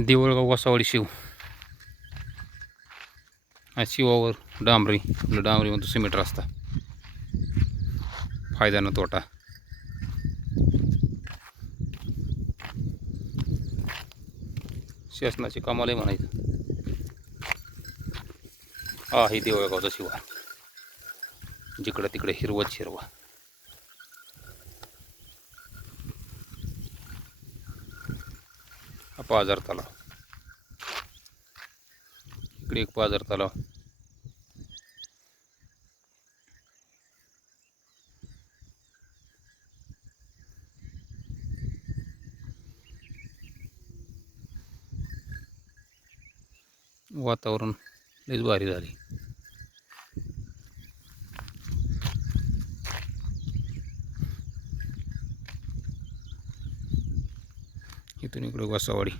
देवळगाव वसावाडी शिव. शिवावर डांबरी. आपलं सिमेंट रस्ता. फायदा न तोटा. शासनाची कामालाही म्हणायचं हा ही देवळगावचा शिवा जिकडं तिकडे हिरवत हिरवा हा तलाव. इकडे एक पाझर तलाव. वातावरण लईच भारी झाली इथून इकडे वसावाडी.